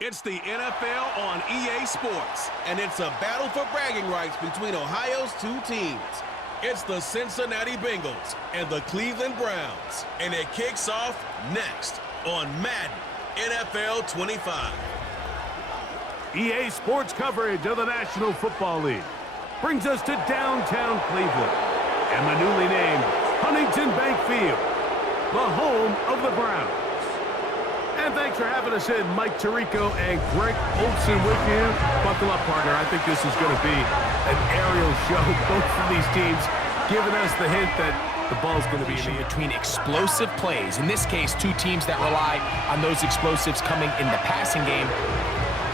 It's the NFL on EA Sports. And it's a battle for bragging rights between Ohio's two teams. It's the Cincinnati Bengals and the Cleveland Browns. And it kicks off next on Madden NFL 25. EA Sports coverage of the National Football League brings us to downtown Cleveland and the newly named Huntington Bank Field, the home of the Browns. And thanks for having us in, Mike Tirico and Greg Olson with you. Buckle up, partner. I think this is going to be an aerial show. Both of these teams giving us the hint that the ball's going to be in between explosive plays. In this case, two teams that rely on those explosives coming in the passing game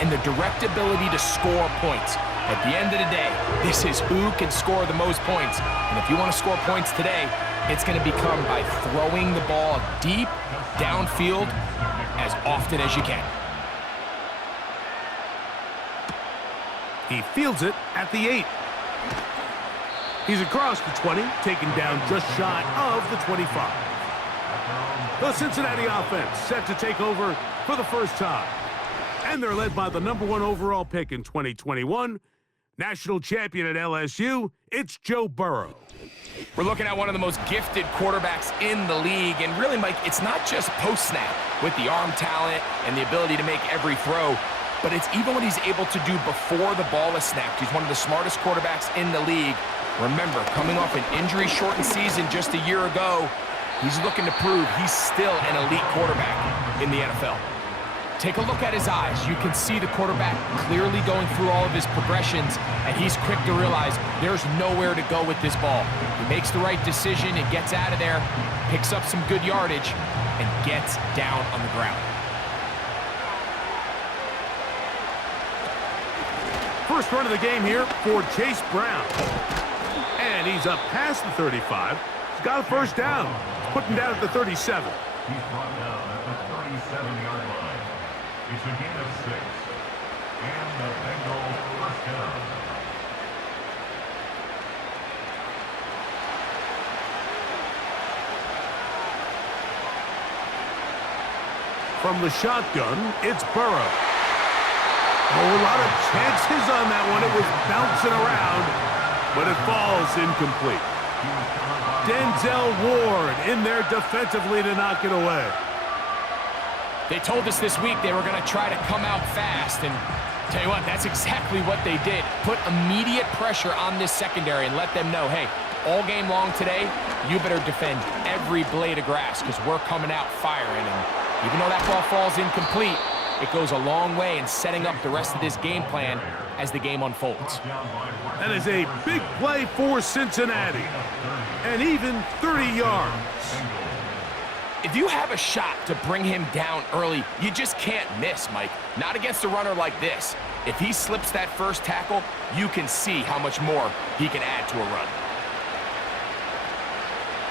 and the direct ability to score points. At the end of the day, this is who can score the most points. And if you want to score points today, it's going to become by throwing the ball deep downfield as often as you can. He fields it at the 8. He's across the 20, taken down just shy of the 25. The Cincinnati offense set to take over for the first time. And they're led by the #1 overall pick in 2021, national champion at LSU, it's Joe Burrow. We're looking at one of the most gifted quarterbacks in the league, and really, Mike, it's not just post-snap with the arm talent and the ability to make every throw, but it's even what he's able to do before the ball is snapped. He's one of the smartest quarterbacks in the league. Remember, coming off an injury-shortened season just a year ago, he's looking to prove he's still an elite quarterback in the NFL. Take a look at his eyes. You can see the quarterback clearly going through all of his progressions, and he's quick to realize there's nowhere to go with this ball. He makes the right decision and gets out of there, picks up some good yardage, and gets down on the ground. First run of the game here for Chase Brown. And he's up past the 35. He's got a first down. Put him down at the 37. He's brought down at the 37-yard line. It's a gain of 6. And the Bengals first down. From the shotgun, it's Burrow. Oh, a lot of chances on that one. It was bouncing around, but it falls incomplete. Denzel Ward in there defensively to knock it away. They told us this week they were going to try to come out fast, and tell you what, that's exactly what they did. Put immediate pressure on this secondary and let them know, hey, all game long today, you better defend every blade of grass because we're coming out firing. And even though that ball falls incomplete, it goes a long way in setting up the rest of this game plan as the game unfolds. That is a big play for Cincinnati, and even 30 yards. If you have a shot to bring him down early, you just can't miss, Mike. Not against a runner like this. If he slips that first tackle, you can see how much more he can add to a run.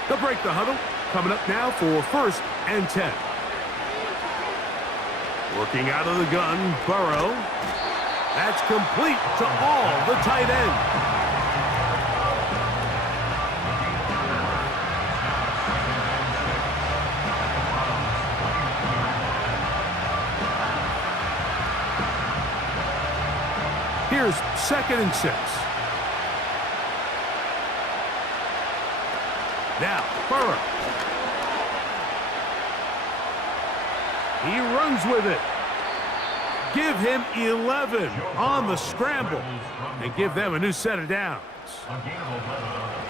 They'll break the huddle. Coming up now for 1st and 10. Working out of the gun, Burrow. That's complete to all the tight end. Here's 2nd and 6. Now, Burrow. He runs with it. Give him 11 on the scramble and give them a new set of downs.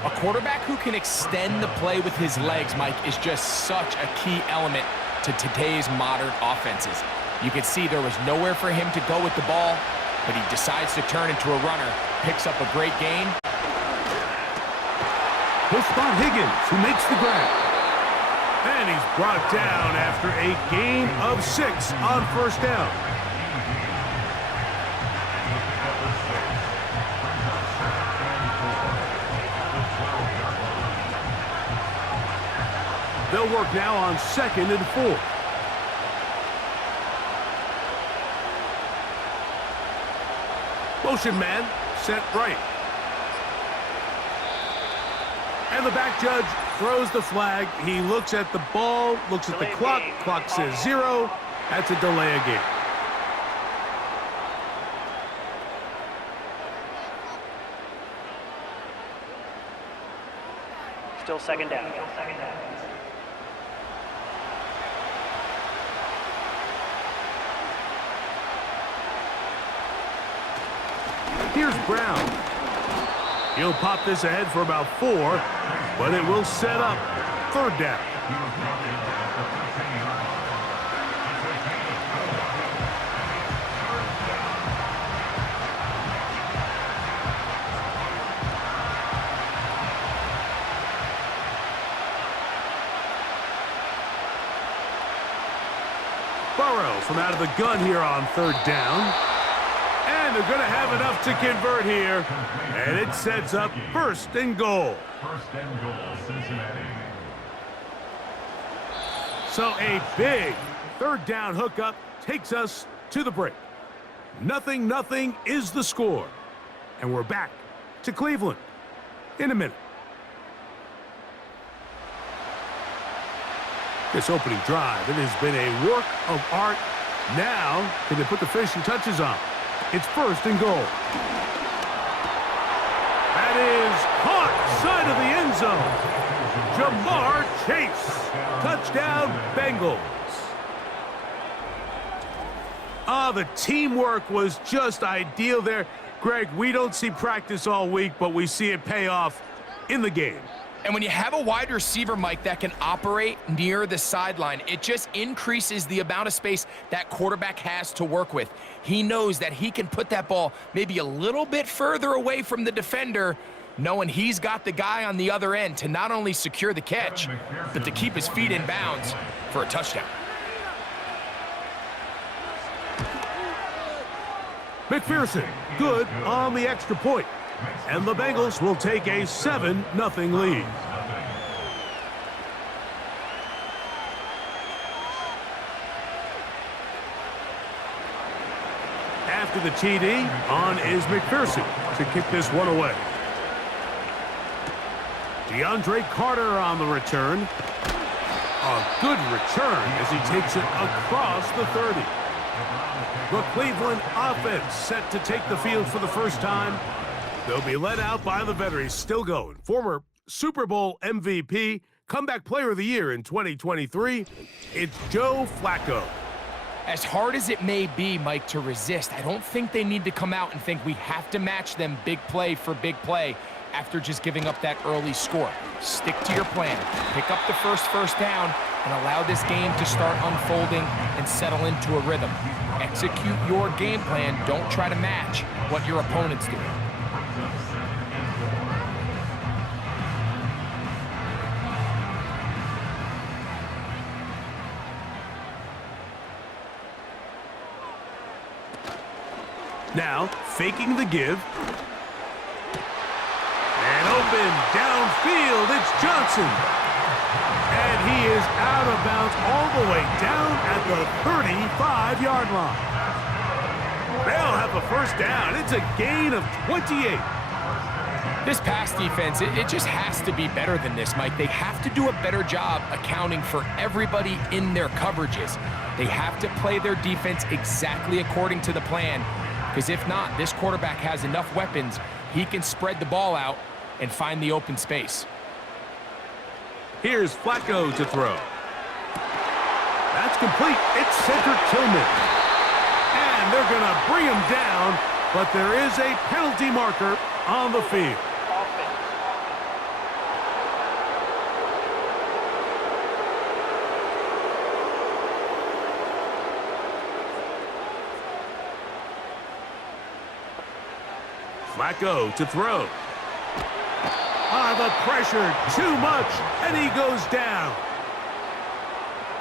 A quarterback who can extend the play with his legs, Mike, is just such a key element to today's modern offenses. You can see there was nowhere for him to go with the ball, but he decides to turn into a runner, picks up a great gain. He'll spot Higgins, who makes the grab. And he's brought down after a gain of 6 on first down. They'll work now on 2nd and 4. Motion man, set right. And the back judge throws the flag. He looks at the ball, looks at the clock. Clock says 0. That's a delay of game. Still second down. Here's Brown. He'll pop this ahead for about 4, but it will set up 3rd down. Burrow from out of the gun here on 3rd down. And they're going to have enough to convert here. And it sets up 1st and goal. 1st and goal, Cincinnati. So a big 3rd down hookup takes us to the break. 0-0 is the score. And we're back to Cleveland in a minute. This opening drive, it has been a work of art. Now, can they put the finishing touches on? It's 1st and goal. That is caught side of the end zone. Jamar Chase. Touchdown, Bengals. The teamwork was just ideal there. Greg, we don't see practice all week, but we see it pay off in the game. And when you have a wide receiver, Mike, that can operate near the sideline, it just increases the amount of space that quarterback has to work with. He knows that he can put that ball maybe a little bit further away from the defender, knowing he's got the guy on the other end to not only secure the catch, but to keep his feet in bounds for a touchdown. McPherson, good on the extra point. And the Bengals will take a 7-0 lead. After the TD, on is McPherson to kick this one away. DeAndre Carter on the return. A good return as he takes it across the 30. The Cleveland offense set to take the field for the first time. They'll be led out by the veteran. Still going. Former Super Bowl MVP, comeback player of the year in 2023. It's Joe Flacco. As hard as it may be, Mike, to resist, I don't think they need to come out and think we have to match them big play for big play after just giving up that early score. Stick to your plan. Pick up the first down and allow this game to start unfolding and settle into a rhythm. Execute your game plan. Don't try to match what your opponent's doing. Now, faking the give. And open downfield, it's Johnson. And he is out of bounds all the way down at the 35-yard line. They'll have a 1st down. It's a gain of 28. This pass defense, it just has to be better than this, Mike. They have to do a better job accounting for everybody in their coverages. They have to play their defense exactly according to the plan. Because if not, this quarterback has enough weapons, he can spread the ball out and find the open space. Here's Flacco to throw. That's complete. It's Cedric Tillman. And they're going to bring him down, but there is a penalty marker on the field. Flacco to throw. The pressure, too much, and he goes down.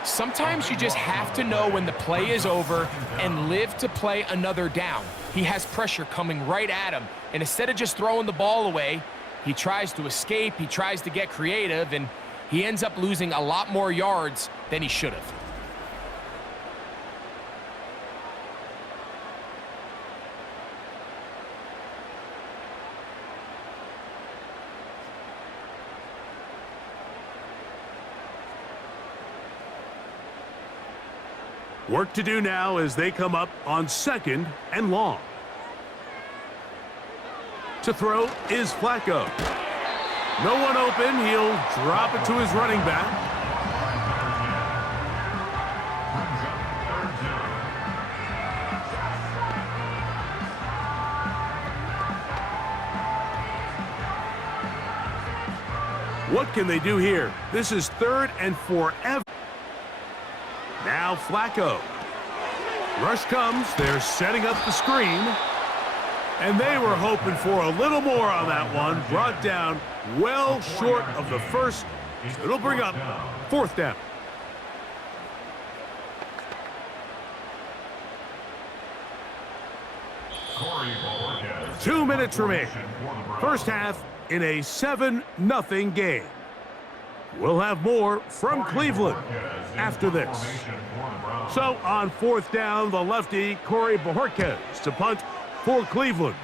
Sometimes you just have to know when the play is over and live to play another down. He has pressure coming right at him, and instead of just throwing the ball away, he tries to escape, he tries to get creative, and he ends up losing a lot more yards than he should have. Work to do now as they come up on 2nd and long. To throw is Flacco. No one open. He'll drop it to his running back. What can they do here? This is 3rd and forever. Now Flacco. Rush comes. They're setting up the screen. And they were hoping for a little more on that one. Brought down well short of the first. So it'll bring up 4th down. Two minutes remain. First half in a 7-0 game. We'll have more from Cleveland after this. So on 4th down, the lefty Corey Bojorquez to punt for Cleveland.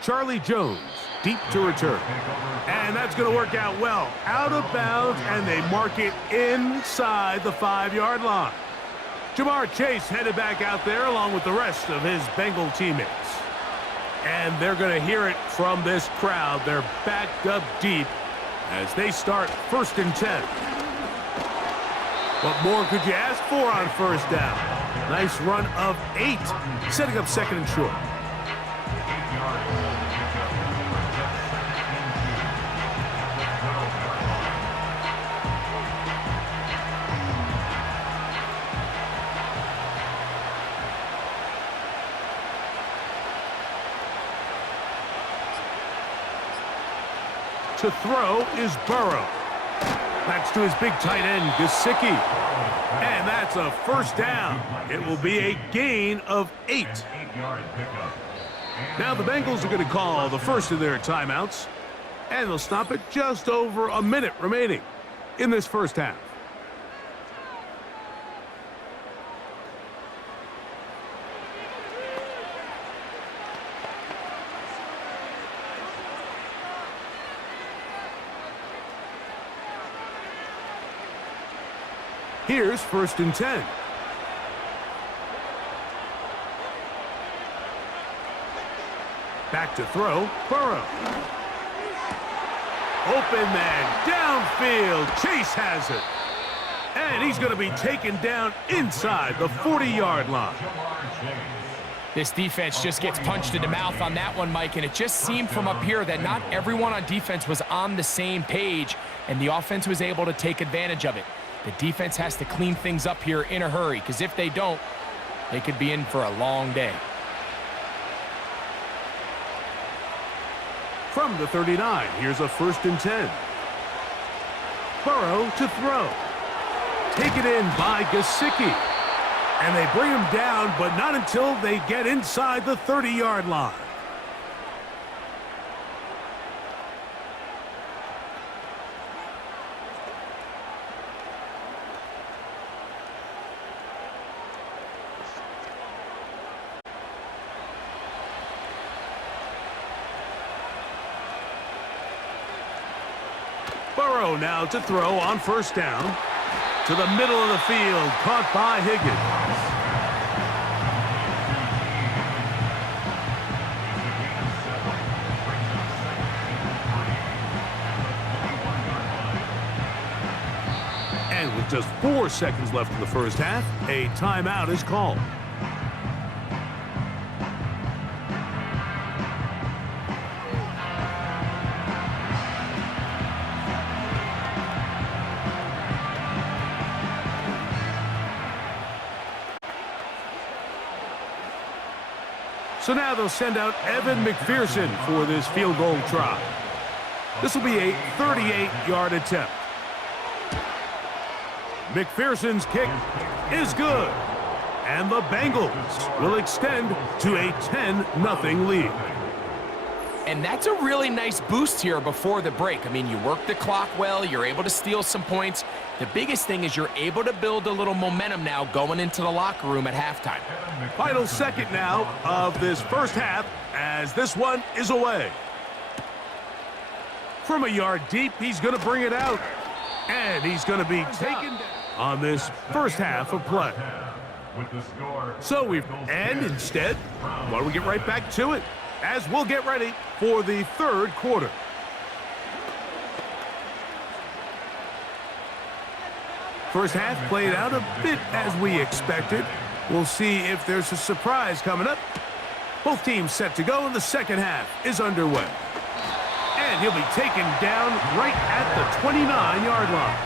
Charlie Jones deep to return. And that's going to work out well. Out of bounds, and they mark it inside the 5-yard line. Jamar Chase headed back out there along with the rest of his Bengal teammates. And they're going to hear it from this crowd. They're backed up deep as they start 1st and 10. What more could you ask for on 1st down? Nice run of 8, setting up 2nd and short. To throw is Burrow. That's to his big tight end, Gesicki. And that's a 1st down. It will be a gain of 8. Now the Bengals are going to call the first of their timeouts. And they'll stop it just over a minute remaining in this first half. Here's 1st and 10. Back to throw, Burrow. Open man, downfield, Chase has it. And he's going to be taken down inside the 40-yard line. This defense just gets punched in the mouth on that one, Mike, and it just seemed from up here that not everyone on defense was on the same page, and the offense was able to take advantage of it. The defense has to clean things up here in a hurry, because if they don't, they could be in for a long day. From the 39, here's a 1st and 10. Burrow to throw. Taken in by Gesicki. And they bring him down, but not until they get inside the 30-yard line. Burrow now to throw on 1st down. To the middle of the field, caught by Higgins. And with just 4 seconds left in the first half, a timeout is called. So now they'll send out Evan McPherson for this field goal try. This will be a 38-yard attempt. McPherson's kick is good. And the Bengals will extend to a 10-0 lead. And that's a really nice boost here before the break. I mean, you work the clock well, you're able to steal some points. The biggest thing is you're able to build a little momentum now going into the locker room at halftime. Final second now of this first half as this one is away. From a yard deep, he's going to bring it out. And he's going to be taken down on this first half of play. And instead, why don't we get right back to it as we'll get ready for the third quarter. First half played out a bit as we expected. We'll see if there's a surprise coming up. Both teams set to go, and the second half is underway. And he'll be taken down right at the 29-yard line.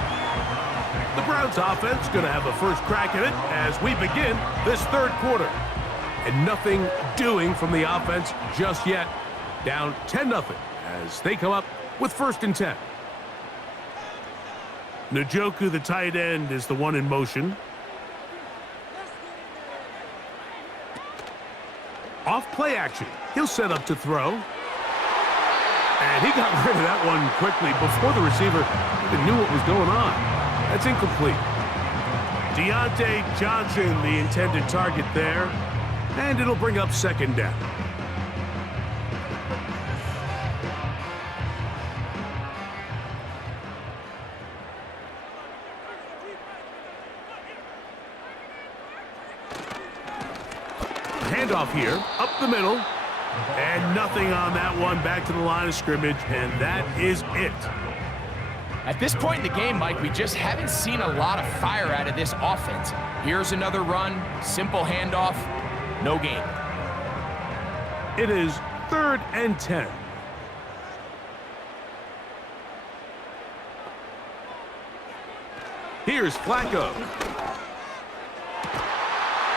The Browns offense going to have a first crack at it as we begin this third quarter. And nothing doing from the offense just yet. Down 10-0 as they come up with 1st and 10. Njoku, the tight end, is the one in motion. Off play action. He'll set up to throw. And he got rid of that one quickly before the receiver even knew what was going on. That's incomplete. Deontay Johnson, the intended target there. And it'll bring up 2nd down. Handoff here, up the middle, and nothing on that one. Back to the line of scrimmage, and that is it. At this point in the game, Mike, we just haven't seen a lot of fire out of this offense. Here's another run, simple handoff, no gain. It is 3rd and 10. Here's Flacco.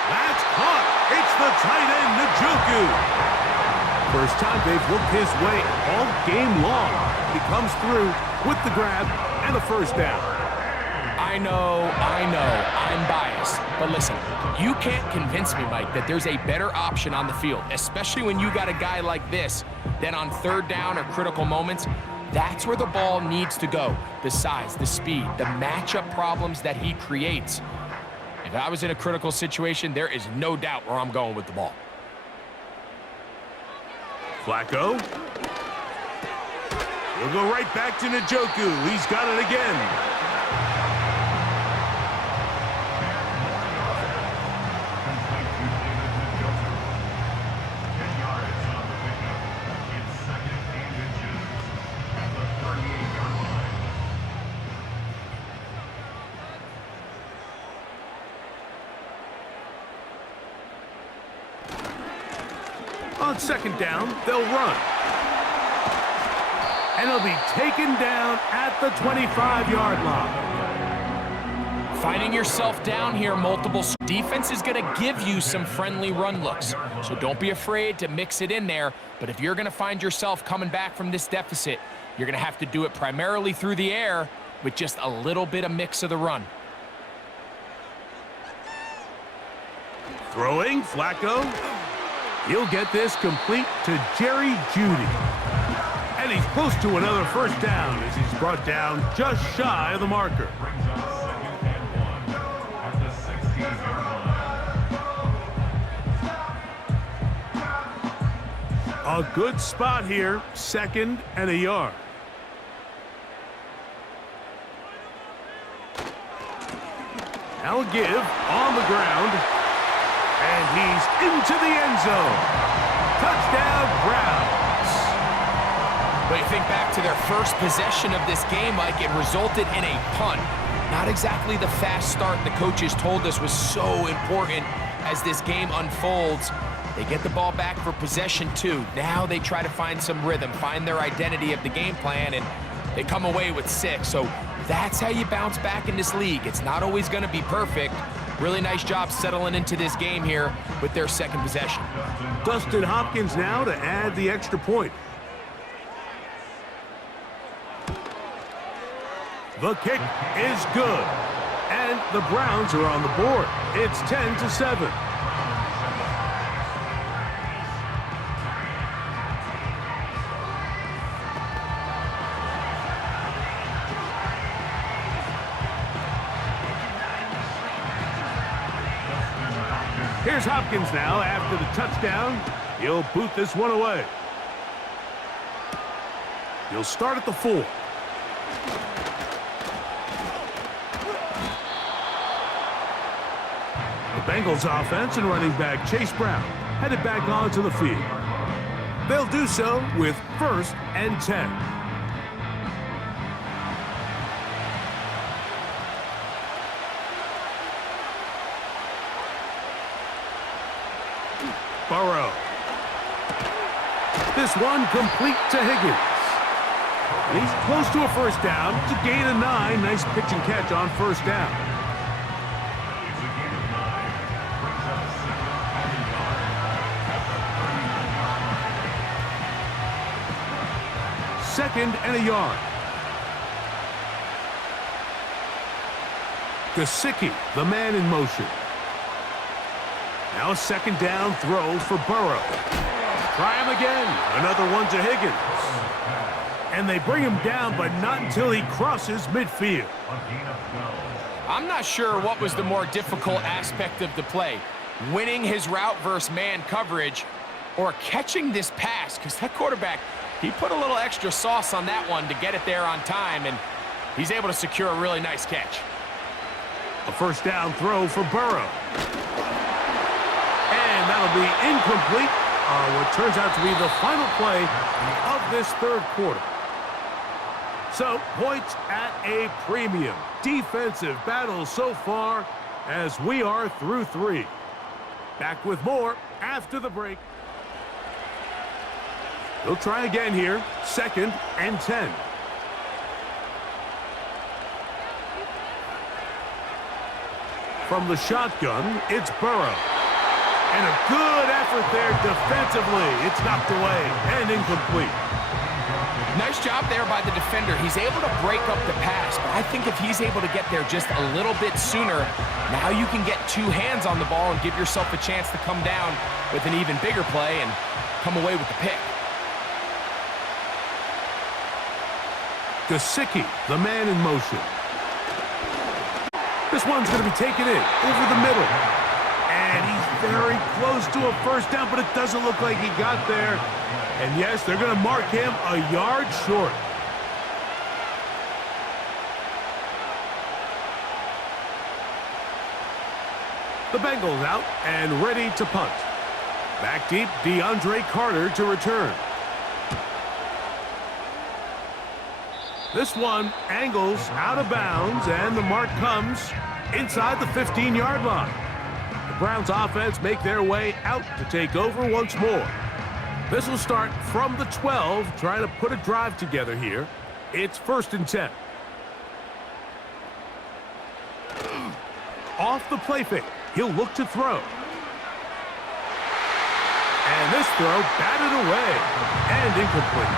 That's caught. It's the tight end, Njoku. First time they've looked his way all game long. He comes through with the grab and a 1st down. I know, I'm biased. But listen, you can't convince me, Mike, that there's a better option on the field, especially when you got a guy like this, that on 3rd down or critical moments, that's where the ball needs to go. The size, the speed, the matchup problems that he creates. If I was in a critical situation, there is no doubt where I'm going with the ball. Flacco. We'll go right back to Njoku. He's got it again. On 2nd down, they'll run. And he'll be taken down at the 25-yard line. Finding yourself down here, multiple defense is going to give you some friendly run looks. So don't be afraid to mix it in there. But if you're going to find yourself coming back from this deficit, you're going to have to do it primarily through the air with just a little bit of mix of the run. Throwing, Flacco. He'll get this complete to Jerry Jeudy. And he's close to another 1st down as he's brought down just shy of the marker. Brings up 2nd and 1 at the 16-yard line. A good spot here, 2nd and a yard. Now a give on the ground. And he's into the end zone. Touchdown, Browns. But you think back to their first possession of this game, Mike, it resulted in a punt. Not exactly the fast start the coaches told us was so important as this game unfolds. They get the ball back for possession 2. Now they try to find some rhythm, find their identity of the game plan, and they come away with 6. So that's how you bounce back in this league. It's not always going to be perfect. Really nice job settling into this game here with their 2nd possession. Dustin Hopkins now to add the extra point. The kick is good. And the Browns are on the board. It's 10-7. Here's Hopkins now after the touchdown. He'll boot this one away. He'll start at the 4. The Bengals offense and running back Chase Brown headed back onto the field. They'll do so with 1st and 10. Burrow. This one complete to Higgins. He's close to a first down. It's a gain of 9. Nice pitch and catch on first down. It's a gain of 9. Brings up second and a yard at the 39-yard line. Second and a yard. Gesicki, the man in motion. Now a second down throw for Burrow. Try him again. Another one to Higgins. And they bring him down, but not until he crosses midfield. A gain of 12. I'm not sure what was the more difficult aspect of the play, winning his route versus man coverage or catching this pass, because that quarterback, he put a little extra sauce on that one to get it there on time, and he's able to secure a really nice catch. A first down throw for Burrow. And that'll be incomplete on what turns out to be the final play of this third quarter. So, points at a premium. Defensive battle so far as we are through 3. Back with more after the break. They'll try again here. Second and 10. From the shotgun, it's Burrow. And a good effort there defensively. It's knocked away and incomplete. Nice job there by the defender. He's able to break up the pass, but I think if he's able to get there just a little bit sooner, now you can get 2 hands on the ball and give yourself a chance to come down with an even bigger play and come away with the pick. Gesicki, the man in motion. This one's going to be taken in over the middle. And he's very close to a first down, but it doesn't look like he got there. And yes, they're going to mark him a yard short. The Bengals out and ready to punt. Back deep, DeAndre Carter to return. This one angles out of bounds, and the mark comes inside the 15-yard line. The Browns offense make their way out to take over once more. This will start from the 12, trying to put a drive together here. It's first and 10. Off the play fake, he'll look to throw. And this throw batted away and incomplete.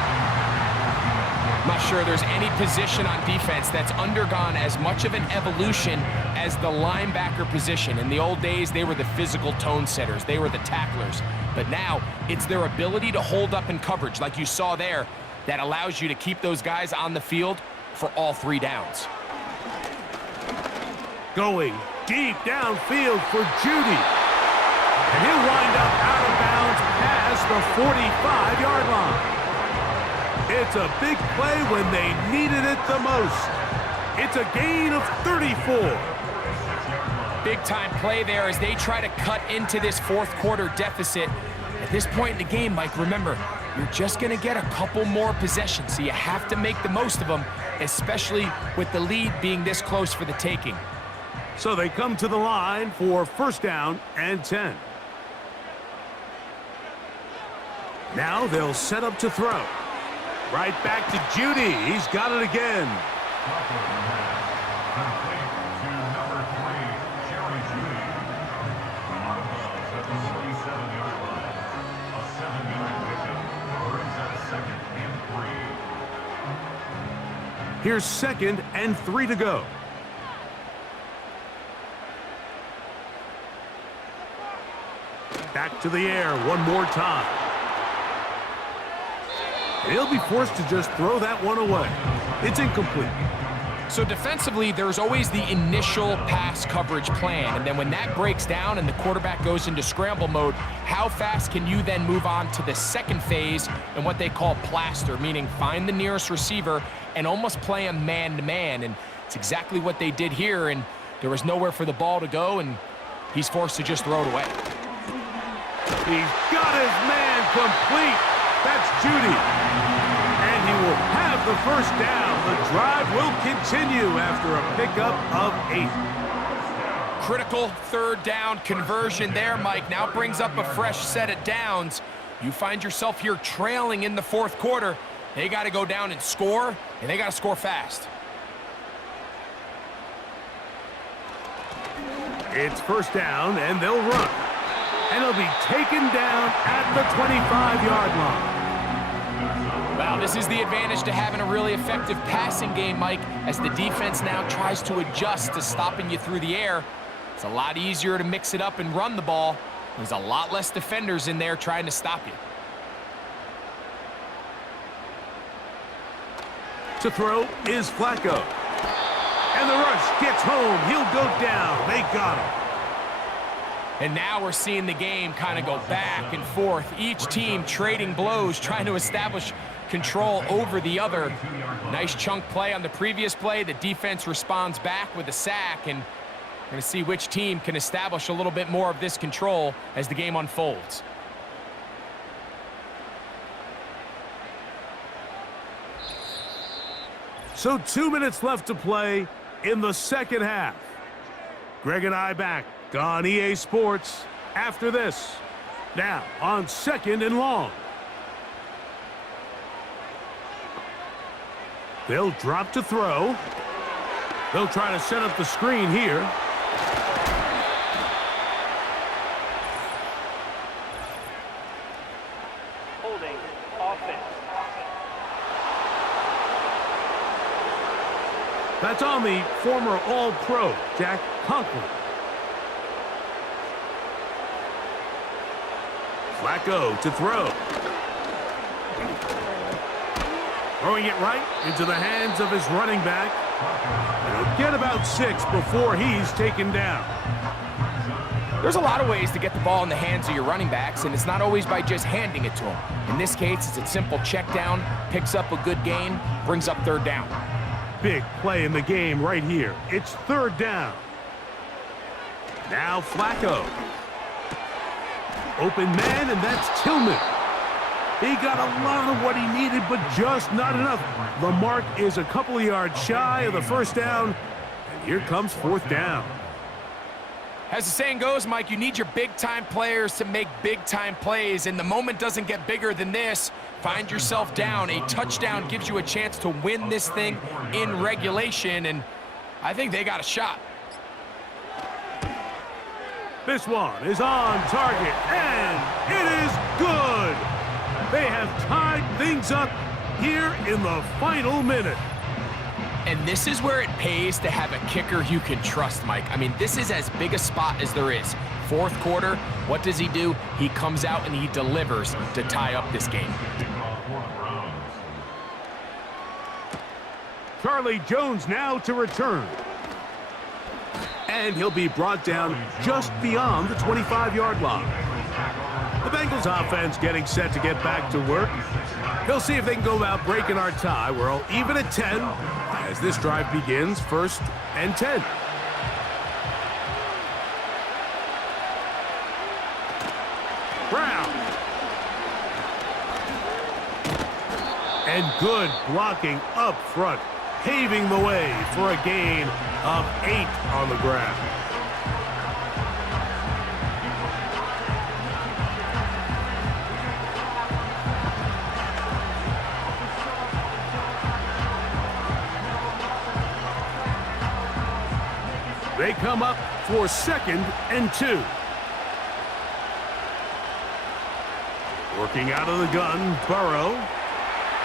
I'm not sure there's any position on defense that's undergone as much of an evolution as the linebacker position. In the old days, they were the physical tone setters. They were the tacklers. But now, it's their ability to hold up in coverage, like you saw there, that allows you to keep those guys on the field for all 3 downs. Going deep downfield for Judy. And he'll wind up out of bounds past the 45-yard line. It's a big play when they needed it the most. It's a gain of 34. Big-time play there as they try to cut into this fourth quarter deficit. At this point in the game, Mike, remember, you're just going to get a couple more possessions, so you have to make the most of them, especially with the lead being this close for the taking. So they come to the line for first down and 10. Now they'll set up to throw. Right back to Judy. He's got it again. Complete to number 3, Jerry Judy. Out of bounds at the 47-yard line. A 7-yard pickup brings up second and 3. Here's second and 3 to go. Back to the air one more time. He'll be forced to just throw that one away. It's incomplete. So defensively, there's always the initial pass coverage plan, and then when that breaks down and the quarterback goes into scramble mode, how fast can you then move on to the second phase and what they call plaster, meaning find the nearest receiver and almost play him man-to-man, and it's exactly what they did here, and there was nowhere for the ball to go, and he's forced to just throw it away. He's got his man complete. That's Judy. And he will have the first down. The drive will continue after a pickup of 8. Critical third down conversion there, Mike. Now brings up a fresh set of downs. You find yourself here trailing in the fourth quarter. They got to go down and score, and they got to score fast. It's first down, and they'll run. And he'll be taken down at the 25-yard line. Well, this is the advantage to having a really effective passing game, Mike, as the defense now tries to adjust to stopping you through the air. It's a lot easier to mix it up and run the ball. There's a lot less defenders in there trying to stop you. To throw is Flacco. And the rush gets home. He'll go down. They got him. And now we're seeing the game kind of go back and forth. Each team trading blows, trying to establish control over the other. Nice chunk play on the previous play. The defense responds back with a sack, and we're going to see which team can establish a little bit more of this control as the game unfolds. So 2 minutes left to play in the second half. Greg and I back on EA Sports after this. Now on 2nd and long. They'll drop to throw. They'll try to set up the screen here. Holding offense. That's on the former All-Pro, Jack Conklin. Flacco to throw. Throwing it right into the hands of his running back. And he'll get about 6 before he's taken down. There's a lot of ways to get the ball in the hands of your running backs, and it's not always by just handing it to them. In this case, it's a simple check down, picks up a good gain, brings up third down. Big play in the game right here. It's third down. Now Flacco. Open man, and that's Tillman. He got a lot of what he needed, but just not enough. The mark is a couple of yards shy of the first down, and here comes fourth down. As the saying goes, Mike, you need your big-time players to make big-time plays, and the moment doesn't get bigger than this. Find yourself down. A touchdown gives you a chance to win this thing in regulation, and I think they got a shot. This one is on target, and it is good. They have tied things up here in the final minute. And this is where it pays to have a kicker you can trust, Mike. I mean, this is as big a spot as there is. Fourth quarter, what does he do? He comes out and he delivers to tie up this game. Charlie Jones now to return. And he'll be brought down just beyond the 25-yard line. The Bengals offense getting set to get back to work. They'll see if they can go about breaking our tie. We're all even at 10 as this drive begins, 1st and 10. Brown. And good blocking up front, paving the way for a gain of 8 on the ground. They come up for 2nd and 2. Working out of the gun, Burrow.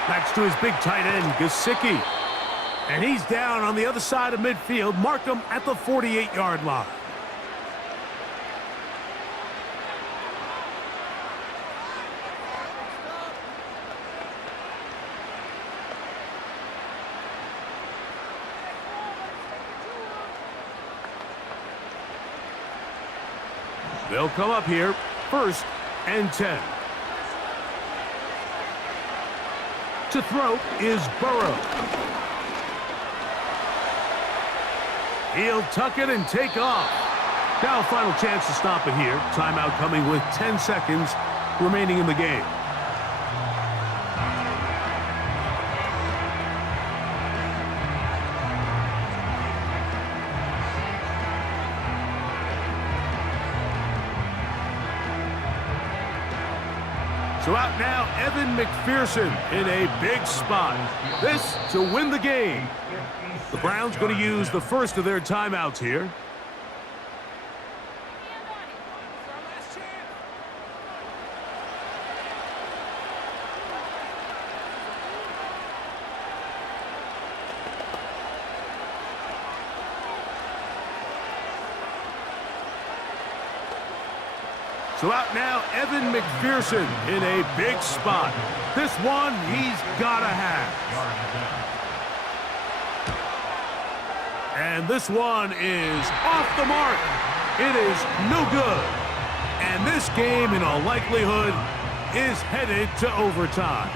That's to his big tight end, Gesicki. And he's down on the other side of midfield. Mark him at the 48-yard line. They'll come up here, 1st and 10. To throw is Burrow. He'll tuck it and take off. Now final chance to stop it here. Timeout coming with 10 seconds remaining in the game. So out now, Evan McPherson in a big spot. This to win the game. The Browns going to use the first of their timeouts here. So out now, Evan McPherson in a big spot. This one he's got to have. And this one is off the mark. It is no good. And this game, in all likelihood, is headed to overtime.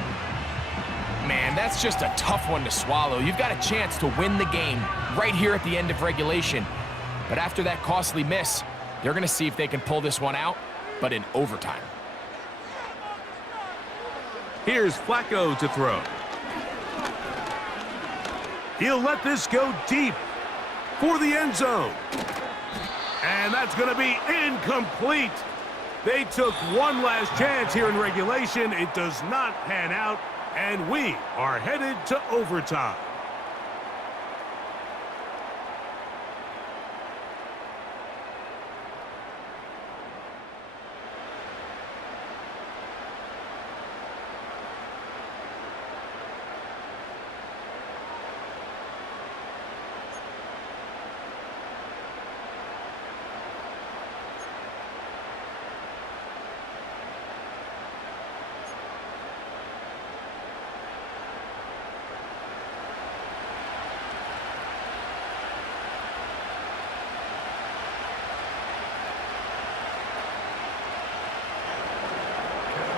Man, that's just a tough one to swallow. You've got a chance to win the game right here at the end of regulation. But after that costly miss, they're going to see if they can pull this one out, but in overtime. Here's Flacco to throw. He'll let this go deep for the end zone. And that's going to be incomplete. They took one last chance here in regulation. It does not pan out, and we are headed to overtime.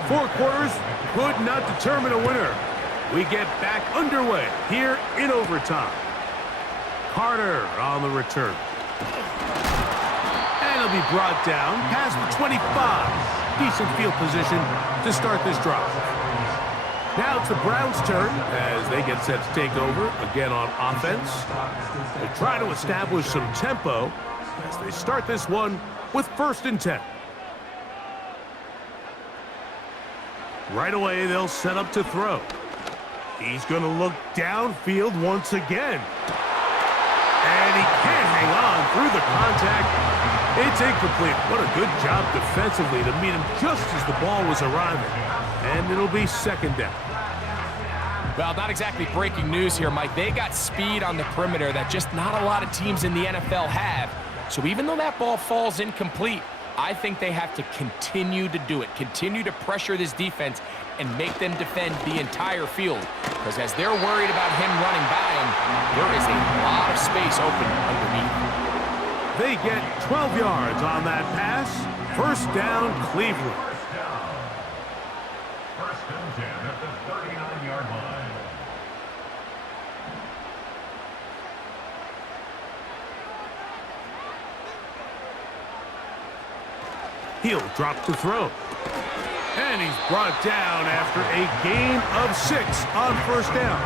Four quarters could not determine a winner. We get back underway here in overtime. Carter on the return. And he'll be brought down past the 25. Decent field position to start this drive. Now it's the Browns' turn as they get set to take over again on offense. They try to establish some tempo as they start this one with 1st and 10. Right away, they'll set up to throw. He's going to look downfield once again. And he can't hang on through the contact. It's incomplete. What a good job defensively to meet him just as the ball was arriving. And it'll be 2nd down. Well, not exactly breaking news here, Mike. They got speed on the perimeter that just not a lot of teams in the NFL have. So even though that ball falls incomplete, I think they have to continue to do it, continue to pressure this defense and make them defend the entire field. Because as they're worried about him running by them, there is a lot of space open underneath. They get 12 yards on that pass. 1st down, Cleveland. 1st and 10 at the 39-yard line. He'll drop to throw. And he's brought down after a gain of 6 on 1st down.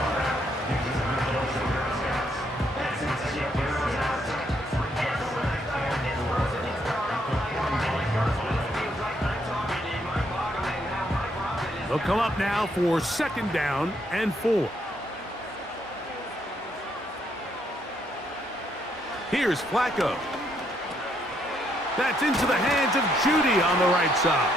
They'll come up now for 2nd down and 4. Here's Flacco. That's into the hands of Judy on the right side.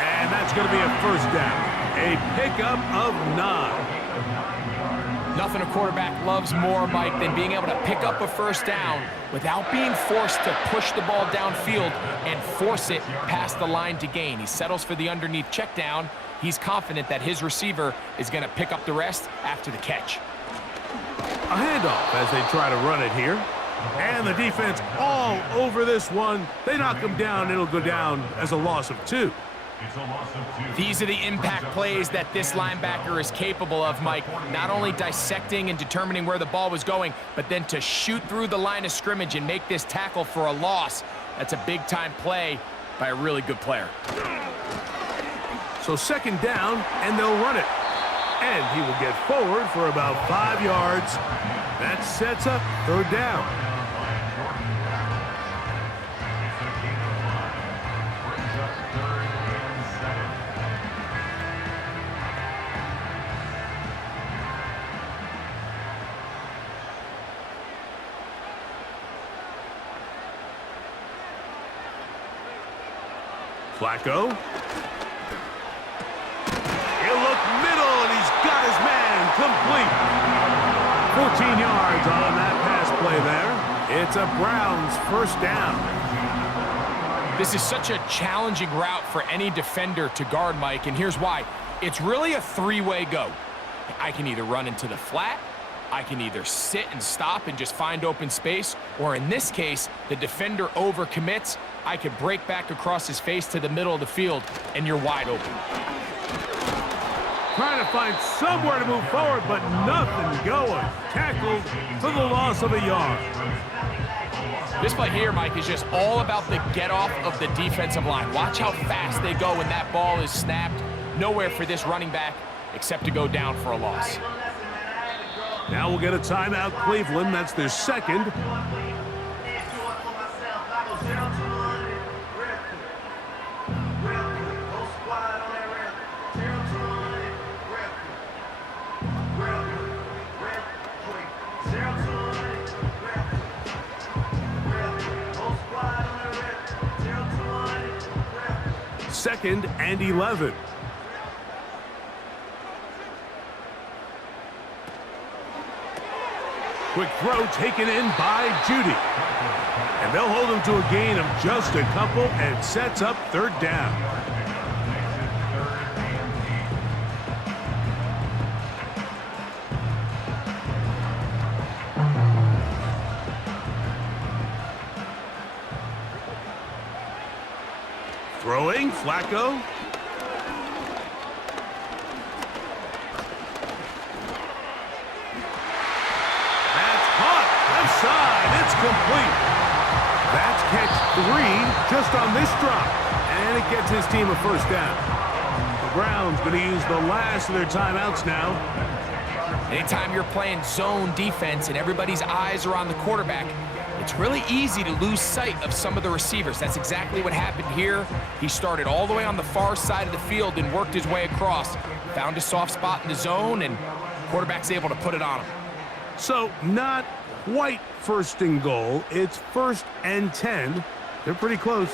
And that's going to be a 1st down. A pickup of 9. Nothing a quarterback loves more, Mike, than being able to pick up a 1st down without being forced to push the ball downfield and force it past the line to gain. He settles for the underneath check down. He's confident that his receiver is going to pick up the rest after the catch. A handoff as they try to run it here. And the defense all over this one. They knock him down. It'll go down as a loss of 2. It's a loss of 2. These are the impact plays that this linebacker is capable of, Mike. Not only dissecting and determining where the ball was going, but then to shoot through the line of scrimmage and make this tackle for a loss. That's a big-time play by a really good player. So 2nd down, and they'll run it. And he will get forward for about 5 yards. That sets up 3rd down. Flacco. He'll look middle, and he's got his man complete. 14 yards on that pass play there. It's a Browns first down. This is such a challenging route for any defender to guard, Mike, and here's why. It's really a three-way go. I can either run into the flat, I can either sit and stop and just find open space, or in this case, the defender overcommits. I could break back across his face to the middle of the field, and you're wide open. Trying to find somewhere to move forward, but nothing going. Tackled for the loss of a yard. This play here, Mike, is just all about the get-off of the defensive line. Watch how fast they go when that ball is snapped. Nowhere for this running back except to go down for a loss. Now we'll get a timeout, Cleveland. That's their second. Second and 11. Quick throw taken in by Judy. And they'll hold him to a gain of just a couple and sets up third down. Throwing, Flacco. That's caught. Left side. It's complete. That's catch 3 just on this drop. And it gets his team a first down. The Browns going to use the last of their timeouts now. Anytime you're playing zone defense and everybody's eyes are on the quarterback, it's really easy to lose sight of some of the receivers. That's exactly what happened here. He started all the way on the far side of the field and worked his way across. Found a soft spot in the zone, and quarterback's able to put it on him. So not quite first and goal. It's first and 10. They're pretty close.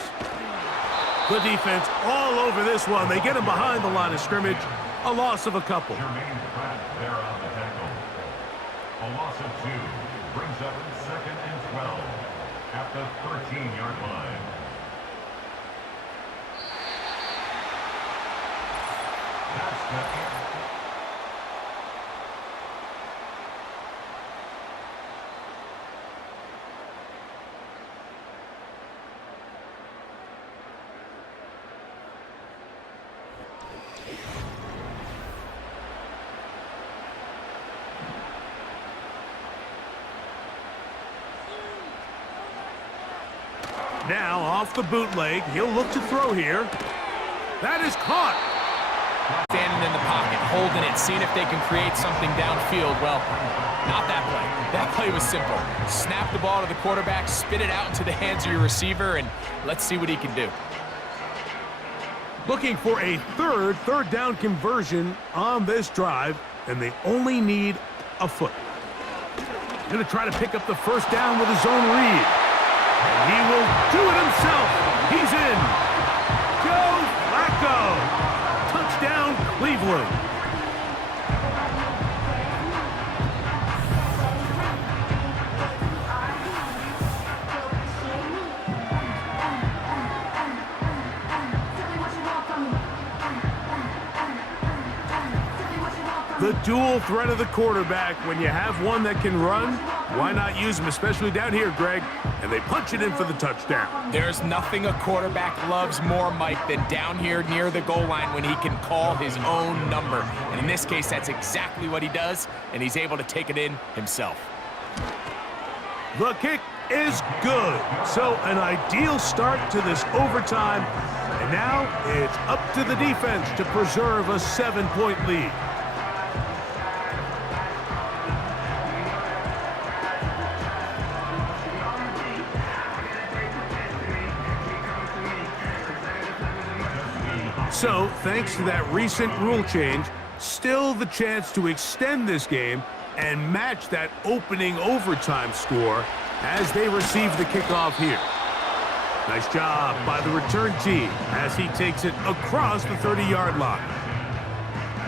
The defense all over this one. They get him behind the line of scrimmage. A loss of a couple. There on the tackle. A loss of 2 brings up second and 12 at the 13-yard line. That's the Now off the bootleg, he'll look to throw here. That is caught. Standing in the pocket, holding it, seeing if they can create something downfield. Well, not that play. That play was simple. Snap the ball to the quarterback, spit it out into the hands of your receiver, and let's see what he can do. Looking for a third down conversion on this drive, and they only need a foot. Going to try to pick up the first down with his own read. And he will do it himself. He's in. Joe Flacco. Touchdown, Cleveland. The dual threat of the quarterback. When you have one that can run, why not use him, especially down here, Greg? And they punch it in for the touchdown. There's nothing a quarterback loves more, Mike, than down here near the goal line when he can call his own number. And in this case, that's exactly what he does, and he's able to take it in himself. The kick is good. So an ideal start to this overtime. And now it's up to the defense to preserve a 7-point lead. So, thanks to that recent rule change, still the chance to extend this game and match that opening overtime score as they receive the kickoff here. Nice job by the return team as he takes it across the 30-yard line.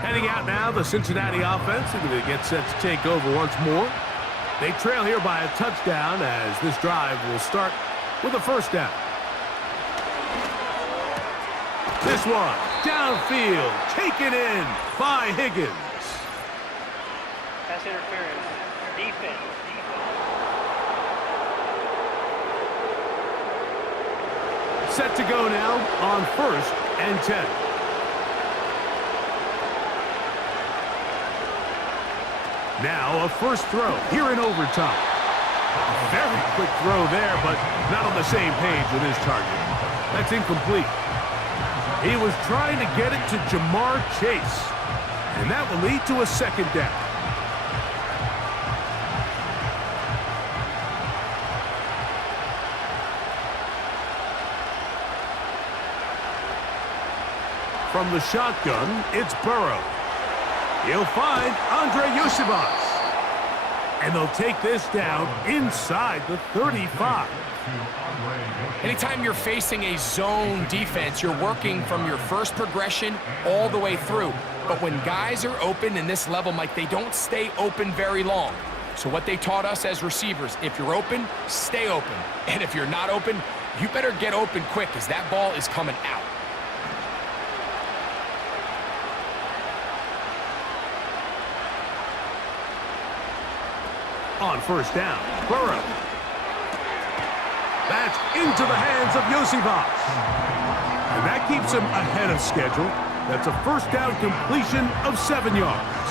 Heading out now, the Cincinnati offense. They're going to get set to take over once more. They trail here by a touchdown as this drive will start with a first down. This one, downfield, taken in by Higgins. Pass interference. Defense. Set to go now on 1st and 10. Now a first throw here in overtime. Very quick throw there, but not on the same page with his target. That's incomplete. He was trying to get it to Jamar Chase, and that will lead to a second down. From the shotgun, it's Burrow. He'll find Andre Yosivas. And they'll take this down inside the 35. Anytime you're facing a zone defense, you're working from your first progression all the way through. But when guys are open in this level, Mike, they don't stay open very long. So what they taught us as receivers, if you're open, stay open. And if you're not open, you better get open quick because that ball is coming out. On first down, Burrow. That's into the hands of Yosivas. And that keeps him ahead of schedule. That's a first down completion of 7 yards.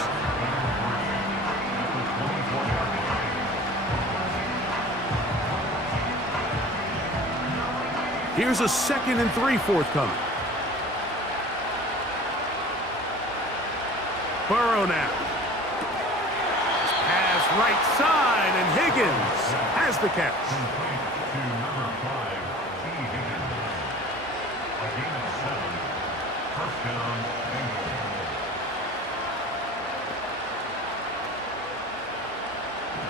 Here's a 2nd and 3 forthcoming. Burrow now. Right side, and Higgins has the catch. To number 5, T. Higgins. A gain of 7. First down, Bengals.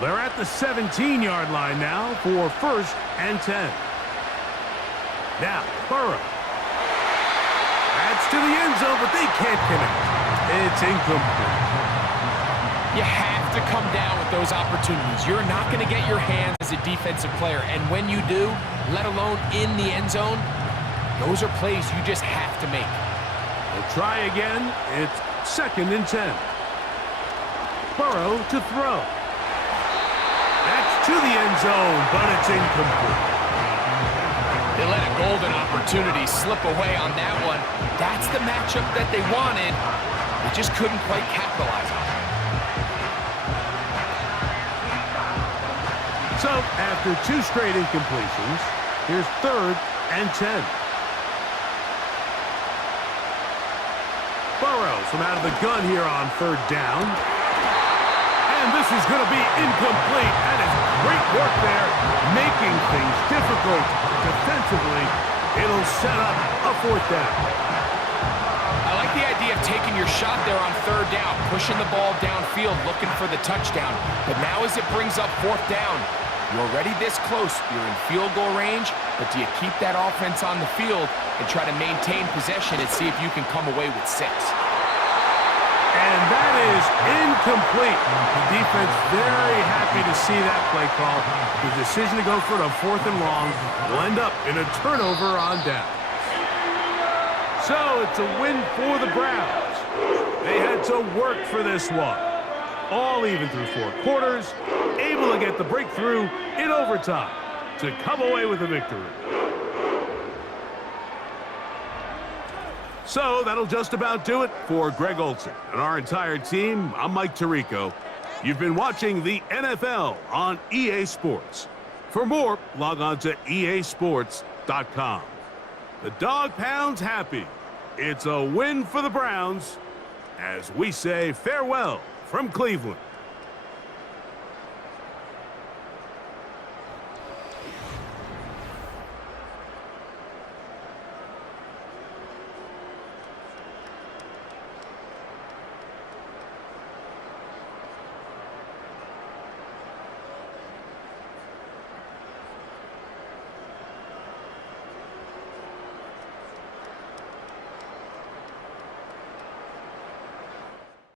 They're at the 17-yard line now for 1st and 10. Now, Burrow. That's to the end zone, but they can't connect. It's incomplete. You have to come down with those opportunities. You're not going to get your hands as a defensive player. And when you do, let alone in the end zone, those are plays you just have to make. They'll try again. It's 2nd and 10. Burrow to throw. That's to the end zone, but it's incomplete. They let a golden opportunity slip away on that one. That's the matchup that they wanted. They just couldn't quite capitalize on it. So, after 2 straight incompletions, here's 3rd and 10. Burrows from out of the gun here on 3rd down. And this is going to be incomplete. That is great work there, making things difficult defensively. It'll set up a 4th down. I like the idea of taking your shot there on 3rd down, pushing the ball downfield, looking for the touchdown. But now as it brings up 4th down, you're already this close. You're in field goal range, but do you keep that offense on the field and try to maintain possession and see if you can come away with 6? And that is incomplete. The defense very happy to see that play call. The decision to go for it on 4th and long will end up in a turnover on down. So it's a win for the Browns. They had to work for this one. All even through 4 quarters, able to get the breakthrough in overtime to come away with a victory. So that'll just about do it for Greg Olson and our entire team. I'm Mike Tirico. You've been watching the NFL on EA Sports. For more, log on to easports.com. The dog pound's happy. It's a win for the Browns as we say farewell from Cleveland.